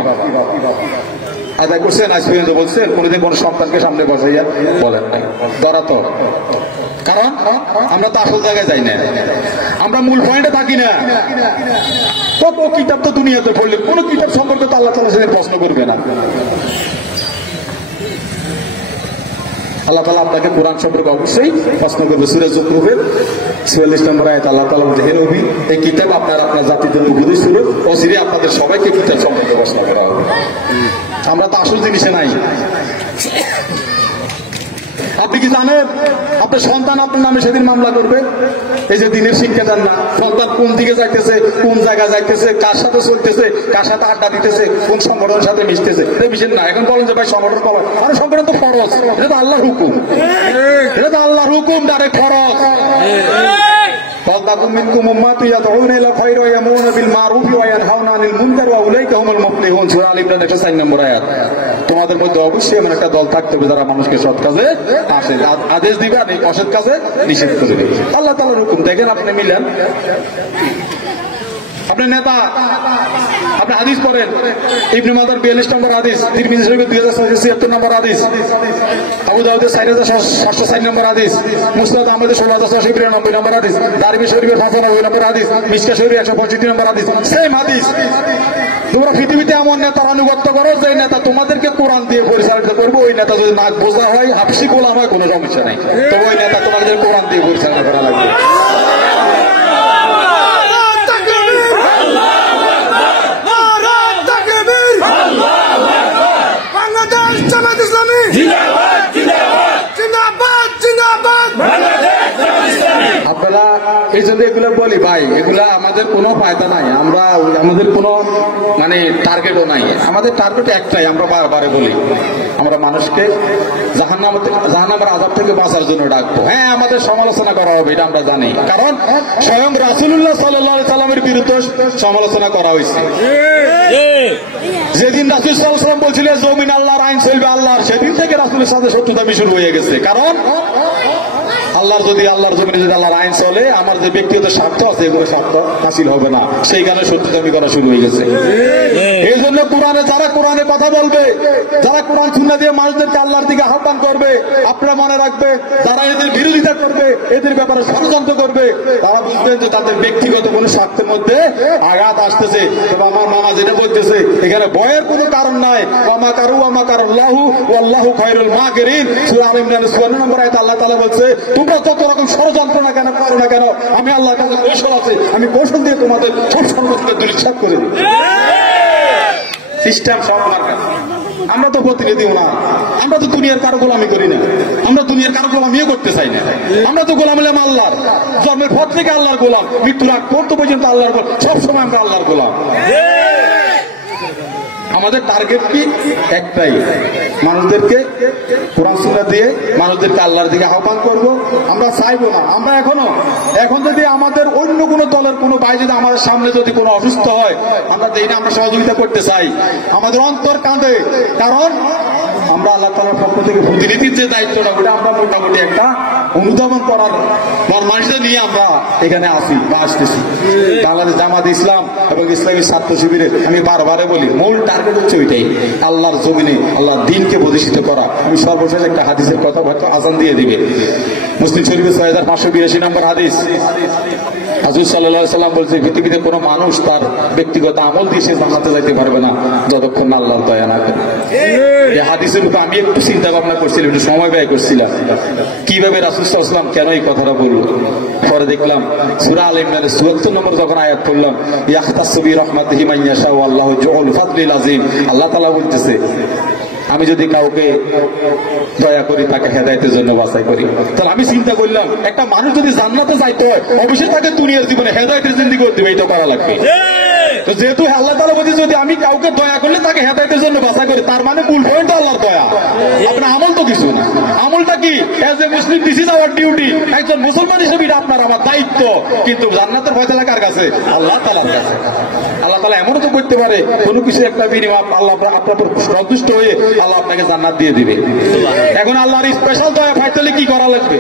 আদায় করছেন? আজ পর্যন্ত বলছেন? কোনদিন কোন সন্তানকে সামনে বসাইয়া বলেন নাই। ধরা তো, কারণ আমরা তো আসল জায়গায় যাই না, আমরা মূল পয়েন্টে থাকি না। কত কিতাব তো দুনিয়াতে পড়লে কোন কিতাব সম্পর্কে তো আল্লাহ তাআলা সেদিন প্রশ্ন করবে না। আল্লাহ তাআলা আপনাকে কোরআন সম্পর্কে অবশ্যই প্রশ্ন করবে। সূরা যুখরুফের ৪৪ নম্বর আয়াত আল্লাহ তাআলা বলেন, হে নবী, এই কিতাব আপনার জাতির জন্য উপদেশ ছিল, অচিরেই আপনাদের সবাইকে কিতাব সম্পর্কে প্রশ্ন করা হবে। আমরা তো আসল জিনিসে নাই। আপনি কি জানেন আপনার সন্তান আপনার নামে সেদিন মামলা করবে? এই যে দিনের শিক্ষা দেন না, সন্তান কোন দিকে যাইতেছে, কোন জায়গায় যাইতেছে, কার সাথে চলতেছে, কার সাথে আড্ডা দিতেছে, কোন সংগঠনের সাথে মিশতেছে, মিশেন না। এখন বলেন যে ভাই সংগঠন পাবেন, আরে সংগঠন তো ফরজ, এটা তো আল্লাহর হুকুম, এটা তো আল্লাহর হুকুম, ডাইরেক্ট ফরজ। فَلْتَكُن مِّنكُمْ أُمَّةٌ يَدْعُونَ إِلَى الْخَيْرِ وَيَأْمُرُونَ بِالْمَعْرُوفِ وَيَنْهَوْنَ عَنِ الْمُنكَرِ وَأُولَٰئِكَ هُمُ الْمُفْلِحُونَ। সূরা আল ইমরান 104 নম্বর আয়াত। তোমাদের মধ্যে অবশ্যই এমন একটা দল থাকতে হবে যারা মানুষকে সৎ কাজে আদেশ দিবে আর অসৎ কাজে নিষেধ করবে। আল্লাহ তাআলার হুকুম। দেখেন আপনি মিলেন, আপনি নেতা, আপনি হাদিস পড়েন, ইবনে মাজার 42 নম্বর হাদিস, তিরমিজি শরীফের 2676 নম্বর হাদিস, আবু দাউদের 4704 নম্বর হাদিস, মুসনাদ আহমদের 16692 নম্বর হাদিস, দারমি শরীফের 95 নম্বর হাদিস, মিশকা শরীফের 165 নম্বর হাদিস, সেম হাদিস। তোমরা পৃথিবীতে এমন নেতার আনুগত্য করো যে নেতা তোমাদেরকে কোরআন দিয়ে পরিচালিত করবে। ওই নেতা যদি নাক বোঝা হয়, হাফসি গোলাম হয়, কোনো সমস্যা নাই, তবে ওই নেতা তোমাদের কোরআন দিয়ে পরিচালনা করা লাগবে। আপনারা এই জন্য এগুলো বলি ভাই, এগুলা আমাদের কোনো ফায়দা নাই, আমরা আমাদের কোনো মানে টার্গেটও নাই। আমাদের টার্গেট একটাই, আমরা বারবারে বলি, আমরা মানুষকে জাহান্নামের আযাব থেকে বাঁচার জন্য ডাকবো। হ্যাঁ, আমাদের সমালোচনা করা হবে, এটা আমরা জানি, কারণ স্বয়ং রাসূলুল্লাহ সাল্লাল্লাহু আলাইহি সাল্লামের বিরুদ্ধে সমালোচনা করা হয়েছে। যেদিন রাসূল সাল্লাল্লাহু আলাইহি সাল্লাম বলছিলেন জমিন আল্লাহর, আইন চলবে আল্লাহর, সেদিন থেকে রাসূলের সাথে শত্রুতা শুরু হয়ে গেছে। কারণ আল্লাহর জমিনে যদি আল্লাহর আইন চলে, আমার যে ব্যক্তিগত স্বার্থ আছে এগুলো স্বার্থ হাসিল হবে না, সেই কারণে শত্রুতামি করা শুরু হয়ে গেছে। এই জন্য কোরআনে যারা কোরআনে কথা বলবে, যারা কোরআন সুন্নাহ দিয়ে মানুষদেরকে আল্লাহর দিকে আহ্বান করবে, আপনারা মনে রাখবে, যারা এদের বিরোধিতা করবে, এদের ব্যাপারে ষড়যন্ত্র করবে, তারা বুঝবেন যে তাদের ব্যক্তিগত কোনো স্বার্থের মধ্যে আঘাত আসতেছে। তবে আমার মামা যেটা বলতেছে, এখানে ভয়ের কোনো কারণ নাই। ওয়ামা কারু ওয়ামা কারুল্লাহু ওয়াল্লাহু খায়রুল মাকিরিন। সূরা আল ইমরানের 54 নম্বর আয়াতে আল্লাহ তাআলা বলছে, তোমরা যত রকম ষড়যন্ত্র না কেন করো না কেন, আমি আল্লাহর কাছে কৌশল আছে, আমি কৌশল দিয়ে তোমাদের সব সম্পর্কে দুলিচ্ছাদ করে দিই। সিস্টেম সব মার্কা। আমরা তো প্রতিনিধিও না, আমরা তো দুনিয়ার কারো গোলামি করি না, আমরা দুনিয়ার কারো গোলামিও করতে চাই না। আমরা তো গোলাম হলাম আল্লাহর, জন্মের পর থেকে আল্লাহর গোলাম, মৃত্যুর আগ পর্যন্ত আল্লাহর গোলাম, সবসময় আমরা আল্লাহর গোলাম। আমাদের টার্গেট কি একটাই, মানুষদেরকে কোরআন সুন্নাহ দিয়ে মানুষদেরকে আল্লাহর দিকে আহ্বান করব। আমরা চাইবো না, আমরা এখন যদি আমাদের অন্য কোনো দলের কোনো ভাই যদি আমাদের সামনে যদি কোনো অসুস্থ হয়, আমরা দেই না, আমরা সহযোগিতা করতে চাই, আমাদের অন্তর কাঁদে। কারণ আমরা আল্লাহ তাআলার পক্ষ থেকে প্রতিনিধির যে দায়িত্বটা ওটা আমরা মোটামুটি একটা অনুধাবন করার মানুষদের নিয়ে আমরা এখানে আসি বা আসতেছি। বাংলাদেশ জামাত ইসলাম এবং ইসলামী ছাত্র শিবিরের আমি বারবারে বলি, মূল টার্গেট হচ্ছে ওইটাই, আল্লাহর জমিনে আল্লাহর দ্বীনকে প্রতিষ্ঠিত করা। আমি সর্বশেষ একটা হাদিসের কথা হয়তো আজান দিয়ে দিবে, মুসলিম শরীফের 6582 নম্বর হাদিস। হুজুর সাল্লাল্লাহু আলাইহি সাল্লাম বলছে, পৃথিবীতে কোনো মানুষ তার ব্যক্তিগত আমল দিয়ে সে জান্নাতে যাইতে পারবে না যতক্ষণ না আল্লাহর দয়া না করে। এই হাদিসের উপর আমি একটু চিন্তা ভাবনা করছিলাম, একটু সময় ব্যয় করছিলাম, কিভাবে রাসূল সাল্লাল্লাহু আলাইহি ওয়াসাল্লাম কেন এই কথাটা বলল। পরে দেখলাম সূরা আল ইমরানের 74 নম্বর যখন আয়াত পড়লাম, ইয়াখতাসু বিরহমাতিহি মান ইয়াশা ওয়াল্লাহু যুল ফাদলিল আযীম, আল্লাহ তাআলা বলতেছে আমি যদি কাউকে দয়া করি তাকে হেদায়েতের জন্য বাছাই করি। তাহলে আমি চিন্তা করলাম, একটা মানুষ যদি জান্নাতে যাইতে হয় অবশ্যই তাকে দুনিয়ার জীবনে হেদায়েতের জিন্দেগি করতে হবে, এটা করা লাগবে। তো যেহেতু আল্লাহ তাআলা বলছে যদি আমি কাউকে দয়া করলে তাকে হেদায়েতের জন্য বাছাই করি, তার মানে মূল পয়েন্ট আল্লাহর দয়া। আপনার আমল তো কিছু না, আমলটা কি as a Muslim this is our duty, একজন মুসলমান হিসেবে এটা আপনার আমার দায়িত্ব। কিন্তু জান্নাতের ফয়সালা কার কাছে? আল্লাহ তাআলার কাছে। আল্লাহ তাআলা এমনও তো করতে পারে কোনো কিছু একটা বিনিময় আল্লাহ আপনার উপর সন্তুষ্ট হয়ে আল্লাহ আপনাকে জান্নাত দিয়ে দিবে। এখন আল্লাহর স্পেশাল দয়া পাইতে কি করা লাগবে?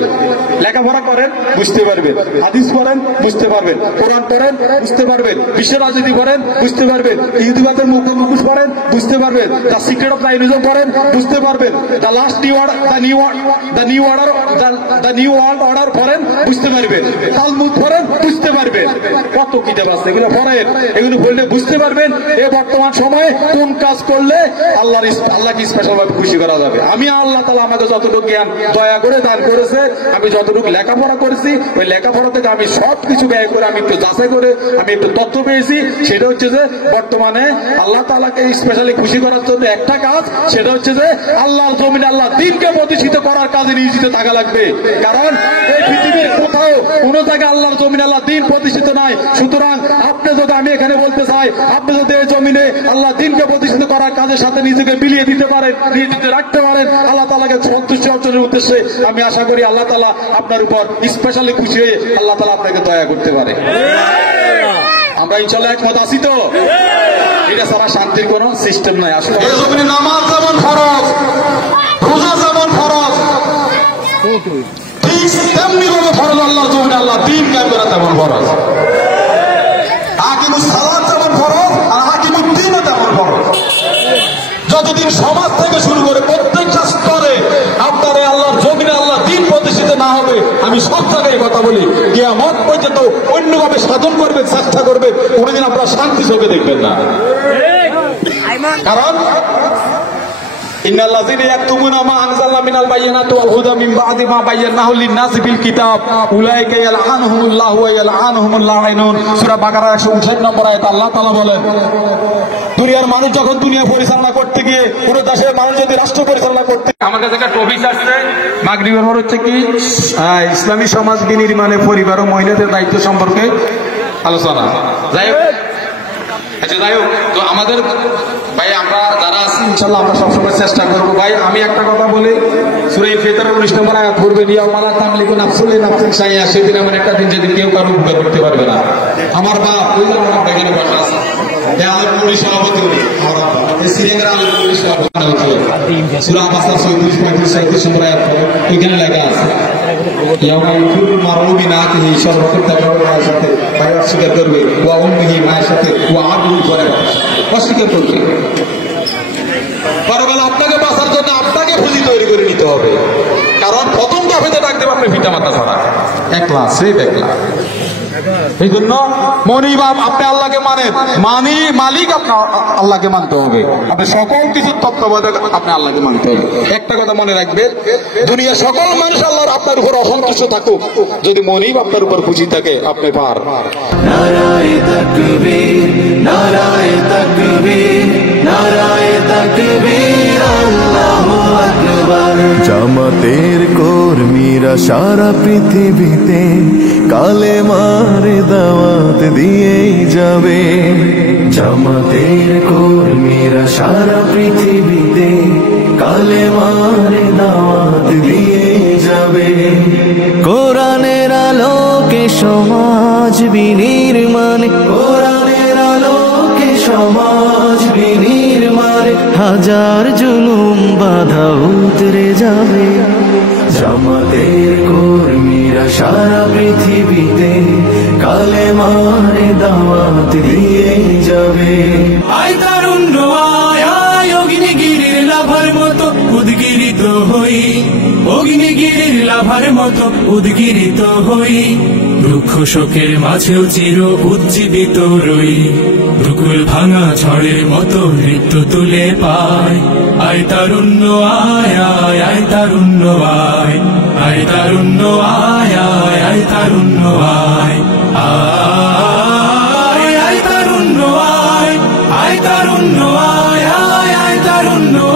লেখাপড়া করেন বুঝতে পারবেন, হাদিস পড়েন বুঝতে পারবেন, কোরআন পড়েন বুঝতে পারবেন, বিশ্ব রাজনীতি পড়েন বুঝতে পারবেন, ইহুদিবাদের মুখোশ পড়েন বুঝতে পারবেন, দ্য সিক্রেট অফ জাইনিজম পড়েন বুঝতে পারবেন, the last new world order পড়েন বুঝতে পারবেন, তালমুদ পড়েন বুঝতে পারবেন। কত কিতাব আছে, এগুলো পড়েন, এগুলো পড়লে বুঝতে পারবেন এ বর্তমান সময়ে কোন কাজ করলে আল্লাহকে স্পেশাল ভাবে খুশি করা যাবে। আমি আল্লাহ তাআলা আমাকে যতটুকু জ্ঞান দয়া করে দান করেছে, আমি যতটুকু লেখাপড়া করেছি, ওই লেখাপড়া থেকে আমি সবকিছু ব্যয় করে আমি একটু যাচাই করে আমি একটু তথ্য পেয়েছি। সেটা হচ্ছে যে বর্তমানে আল্লাহ তাআলাকে স্পেশালি খুশি করার জন্য একটা কাজ, সেটা হচ্ছে যে আল্লাহর জমিনে আল্লাহ দ্বীনকে প্রতিষ্ঠিত করার কাজে নিয়োজিত থাকা লাগবে। কারণ এই পৃথিবীর কোথাও কোনো জায়গায় আল্লাহর জমিনে আল্লাহ দ্বীন প্রতিষ্ঠিত নয়। সুতরাং আপনি যদি, আমি এখানে বলতে চাই, আপনি যদি এই জমিনে আল্লাহ দ্বীনকে প্রতিষ্ঠিত করার কাজের সাথে নিজেকে বিলিয়ে দিতে পারেন, নিজেকে রাখতে পারেন আল্লাহ তাআলাকে সন্তুষ্টি অর্জনের উদ্দেশ্যে, আমি আশা করি আল্লাহ তাআলা আপনার উপর স্পেশালি খুশি হয়ে আল্লাহ তাআলা আপনাকে দয়া করতে পারে। আমরা ইনশাআল্লাহ একমত আছি তো? এটা ছাড়া শান্তির কোন সিস্টেম নাই। আসলে এই জমিনে নামাজ যেমন ফরজ, রোজা যেমন ফরজ, ঠিক তেমনি ভাবে ফরজ আল্লাহর জমিনে আল্লাহ দ্বীন কায়েম করা তেমন ফরজ। হাকিমুস সালাত যেমন ফরজ আর হাকিমুদ দ্বীনও তেমন ফরজ। যতদিন সমাজ থেকে শুরু করে প্রত্যেকটা স্তরে আপনার আল্লাহর জমিনে আল্লাহ দ্বীন প্রতিষ্ঠিত না হবে, আমি সব জায়গায় কথা বলি, কিয়ামত পর্যন্ত অন্যভাবে সাধন করবে, চেষ্টা করবে, কোনোদিন আপনারা শান্তি চোখে দেখবেন না। কারণ ইন্নাল্লাযীনা ইয়াকতুমুনা মা আনজালনা মিনাল বায়িনাতি ওয়াল হুদা মিন বা'দি মা বায়্যানাহু লিন-নাসি ফিল কিতাব উলাইকা ইয়ালআনুহুমুল্লাহু ওয়া ইয়ালআনুহুমুল লাঈনুন। সূরা বাকারা 159 নম্বর আয়াত আল্লাহ তাআলা বলেন, দুনিয়ার মানুষ যখন দুনিয়া পরিচালনা করতে গিয়ে, কোন দেশের মানুষ যদি রাষ্ট্র পরিচালনা করতে, আমার কাছে একটা টপিক আসছে মাগরিবের পর হচ্ছে কি ইসলামী সমাজ বিনির্মাণে পরিবার ও মহিলাদের দায়িত্ব সম্পর্কে আলোচনা। যাই হোক, আচ্ছা যাই হোক, তো আমাদের ভাই আমরা যারা আছি ইনশাআল্লাহ আমরা সবসময় চেষ্টা করবো। ভাই আমি একটা কথা বলি, সূরা ফিতরের 19 নম্বর আয়াত পড়বে, ইয়াউমালা তামলিকু নাফসুন লিনাফসিন শাইআ, সেদিন এমন একটা দিন যেদিন কেউ কারো উপকার করতে পারবে না। আমার বাপ ওই যে আমার এখানে বসা আছে, এই আলমপুরি সভাপতি, আমার বাবা এই সিরিয়ার আলমপুরি সভাপতি হচ্ছে সূরা বাকারা 34-35 নম্বর আয়াত ওইখানে লেখা আছে, ইয়াউমা ইয়াকুলু মারউ বিনাতিহি, সর্বপ্রত্যেক মায়ের সাথে ভাই অস্বীকার করবে, ওয়া উম্মিহি মায়ের সাথে, ওয়া আবুহু করে অস্বীকার করবে। পরবেলা আপনাকে বাঁচার জন্য আপনাকে পুঁজি তৈরি করে নিতে হবে। কারণ প্রথম দফাতে ডাক দেবে আপনি ভিটা মাথা ছাড়া, একলা সেফ একলা। এই জন্য মনিবাব আপনি আল্লাহকে মানেন, মালিক আপনার আল্লাহকে মানতে হবে, আপনি সকল কিছু তত্ত্বাবধায়ক আপনি আল্লাহকে মানতে হবে। একটা কথা মনে রাখবেন, দুনিয়া সকল মানুষ আল্লাহর আপনার উপর অসন্তুষ্ট থাকুক, যদি মনিব আপনার উপর খুশি থাকে আপনি পার। নারায়ে তাকবীর, নারায়ে তাকবীর, নারায়ে তাকবীর, আল্লাহু আকবার। জামাতের কর্মীরা সারা পৃথিবীতে কালেমার দাওয়াত দিয়েই যাবে। জামাতের কর্মীরা সারা পৃথিবীতে কালেমার দাওয়াত দিয়েই যাবে। কোরআনের আলোকে সমাজ বিনির্মাণ, কোরআনের আলোকে সমাজ বিনির্মাণ, হাজার জুলুম বাধা উতরে যাবে। জামাতের কর্মীরা সারা পৃথিবীতে কালেমার দাওয়াত দিয়ে যাবে। আয় তারুণ্য আয় আয় অগ্নিগিরির লাভার মতো উদ্গিরিত হই, অগ্নিগিরির লাভার মতো উদ্গিরিত হই। দুঃখ শোকের মাঝেও চির উজ্জীবিত রই, দুকুল ভাঙা ঝড়ের মতো নৃত্য তুলে পায়। আয় তারুণ্য আয় আয় আয় তারুণ্য আয়, আয় তারুণ্য আয় আয় আয় তারুণ্য আয়। আয় আয় তারুণ্য আয়, আয় তারুণ্য আয় আয় আয় তারুণ্য আয়।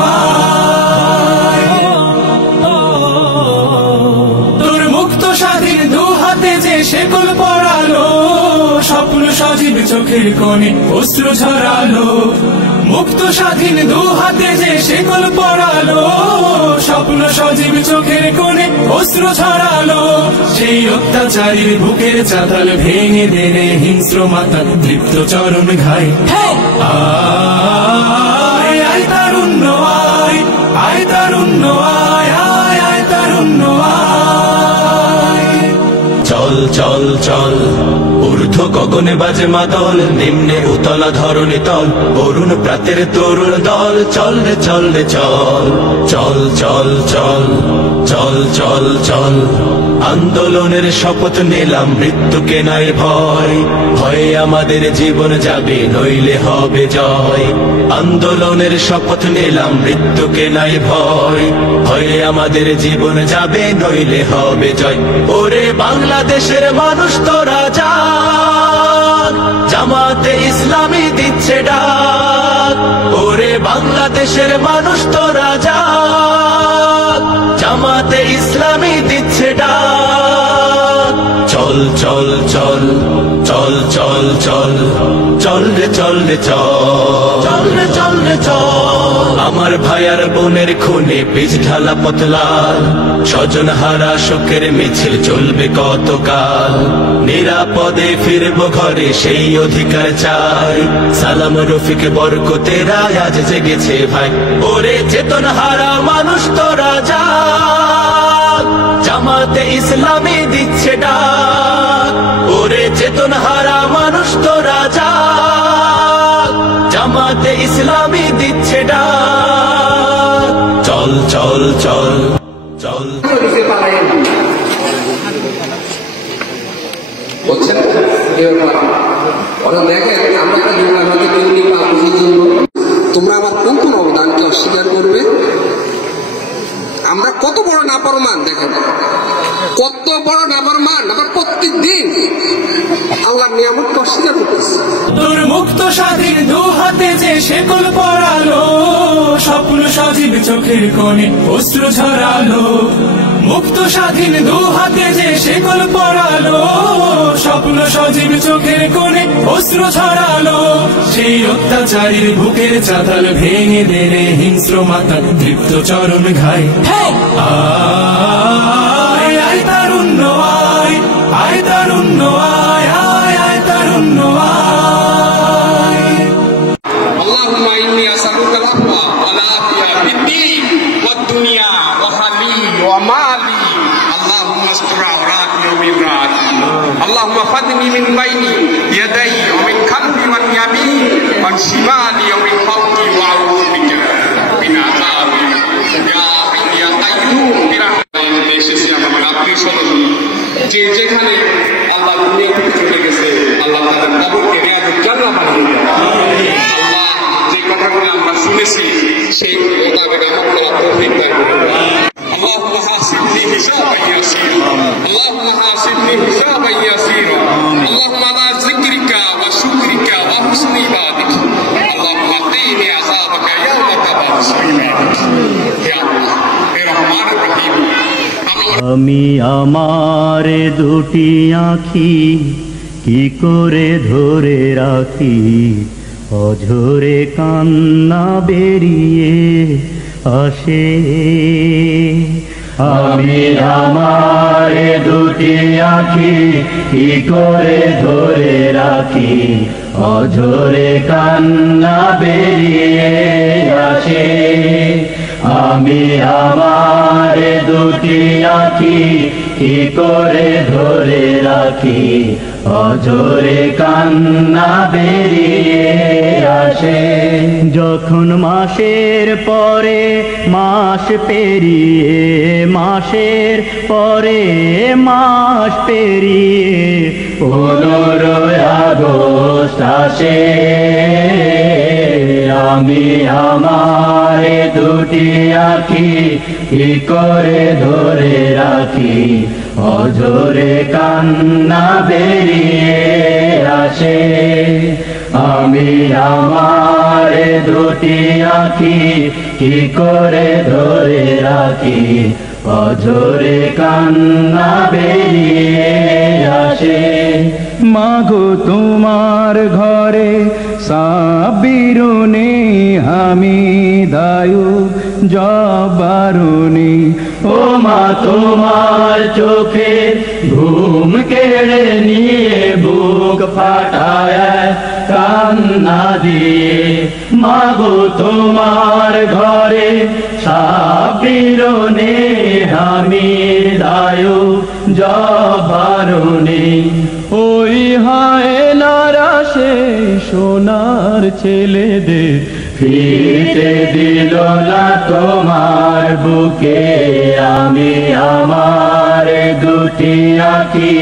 তোর মুক্ত স্বাধীন দু হাতে যে শেকল পড়ালো, স্বপ্ন সজীব চোখের কোণে অশ্রু ঝরালো। মুক্ত স্বাধীন দু হাতে যে শেকল পড়ালো, স্বপ্ন সজীব চোখের কোণে অশ্রু ঝরালো। সেই অত্যাচারীর বুকের চাতাল ভেঙে দেনে হিংস্র মাতা তৃপ্ত চরণ ঘাই। আয় আয় তারুণ্য আয়, আয় তারুণ্য আয় আয় আয় তারুণ্য আয়। চল চল চল ঊর্ধ্ব গগনে বাজে মাদল, নিম্নে উতলা ধরণী তল, বরুণ প্রাতের তরুণ দল। চল রে চল রে চল, চল চল চল চল চল চল। আন্দোলনের শপথ নিলাম মৃত্যুকে নাই ভয়, ভয়ে আমাদের জীবন যাবে নইলে হবে জয়। আন্দোলনের শপথ নিলাম মৃত্যুকে নাই ভয়, ভয়ে আমাদের জীবন যাবে নইলে হবে জয়। ওরে বাংলাদেশের মানুষ তোরা জাগ, জামাতে ইসলামী দিচ্ছে ডাক। ওরে বাংলাদেশের মানুষ তোরা জাগ, জামাতে ইসলামী দিচ্ছে ডাক। চল চল চল চল চল চল চল রে চল রে চল, চল রে চল রে চল। আমার ভাই আর বোনের খুনে বীজ ঢালা পতলাল, স্বজন হারা শোকের মিছিল চলবে কতকাল। নিরাপদে ফিরবো ঘরে সেই অধিকার চাই, সালাম রফিক বরকতেরা আজ জেগেছে ভাই। ওরে চেতন হারা মানুষ তোরা জাগ, জামাতে ইসলামী দিচ্ছে ডাক। ওরে চেতন হারা মানুষ তোরা জাগ, জামাতে ইসলামী দিচ্ছে ডাক। চল চল চল চল। বুঝছেন ওরা দেখেন আমরা তোমরা আমার কোন কোন অবদানকে অস্বীকার করবে? আমরা কত বড় নাফরমান, দেখেন কত বড় নাফরমান। আমরা প্রত্যেক দিন আল্লাহর নিয়ামতকে অস্বীকার করতেছি। তোর মুক্ত স্বাধীন দু হাতে যে শেকল পড়ালো, স্বপ্ন সজীব চোখের কোণে অশ্রু ঝরালো। মুক্ত স্বাধীন দু হাতে যে শেকল পড়ালো, স্বপ্ন সজীব চোখের কোণে অশ্রু ঝরালো। সেই অত্যাচারীর বুকের চাতাল ভেঙে দেনে হিংস্র মাতা তৃপ্ত চরণ ঘাই। আয় আয় তারুণ্য আয়, আয় তারুণ্য আয় আয় আয় তারুণ্য আয়। আল্লাহুম্মা ইন্নী আসআলুকা আল-আফওয়া ওয়াল আফিয়া ফিদ-দীন ওয়াদ-দুনিয়া ওয়া হালি ওয়া মালি। আল্লাহুম্মা আস্তুর আওরাতি ওয়া মিন রাতি। আল্লাহুম্মা ফাদনি মিন বাইনি ইয়াদাই ওয়া মিন খালফি ওয়া ইয়ামিন ওয়া মিন শিমালি ওয়া মিন ফাওকি ওয়া আউযু বিকা মিন আযাবি ইয়া হাইয়্যু ইয়া কাইয়্যুম বিরহমাতিকা। এসেছি আমার আপনি শুনুন, যে যেখানে আল্লাহ দুনিয়া থেকে চলে গেছে, আল্লাহ তাদের কবরকে নিয়ামত জান্নাত বানিয়ে দেন। আল্লাহ যে কথাগুলো আমরা শুনেছি সেই মোতাবেক আমল করার তৌফিক দান করুন। اللهم حاسبني حسابا يسيرا، اللهم حاسبني حسابا يسيرا، اللهم على ذكرك وشكرك وحسن عبادك، اللهم قِنِي عذابك يوم تبعث عبادك. يا الله আমি আমার দুটি আঁখি কি করে ধরে রাখি, অঝরে কান্না বেরিয়ে আসে। আমি আমার দুটি আঁখি কি করে ধরে রাখি, অঝরে কান্না বেরিয়ে আসে। আমি আমার দুটি আঁখি কি করে ধরে রাখি, অঝরে কান্না বেরিয়ে আসে। যখন মাসের পরে মাস পেরিয়ে, মাসের পরে মাস পেরিয়ে 15 আগস্ট আসে। আমি আমার দুটি আঁখি কি করে ধরে রাখি, অঝরে কান্না বেরিয়ে আসে। আমি আমার দুটি আঁখি কি করে ধরে রাখি, অঝরে কান্না বেরিয়ে আসে। মাগো তোমার ঘরে সাবিরুনি আমি দায়ু জবারুনি, ও মা তোমার চোখে ঘুম কেড়ে নিয়ে বুক ফাটায় কান্না দিয়ে। মাগো তোমার ঘরে সাবিরুনি আমি দায়ু জবারুনি, ওই হয় নারা সেই সোনার ছেলেদের ফিরতে দিল না তোমার বুকে। আমি আমার দুটি আঁখি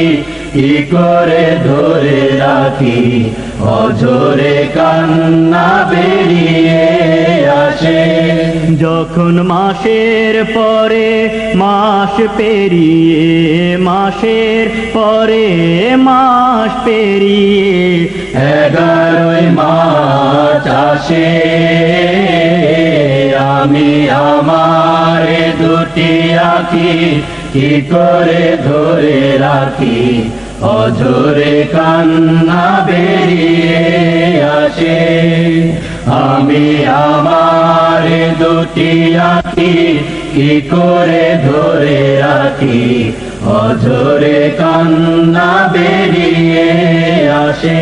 কি করে ধরে রাখি, অঝরে কান্না বেরিয়ে আসে। যখন মাসের পরে মাস পেরিয়ে, মাসের পরে মাস পেরিয়ে 11 মাস আসে। আমি আমার দুটি আঁখি কি করে ধরে রাখি, অঝরে কান্না বেরিয়ে আসে। আমি আমার দুটি আঁখি কি করে ধরে রাখি, অঝরে কান্না বেরিয়ে আসে।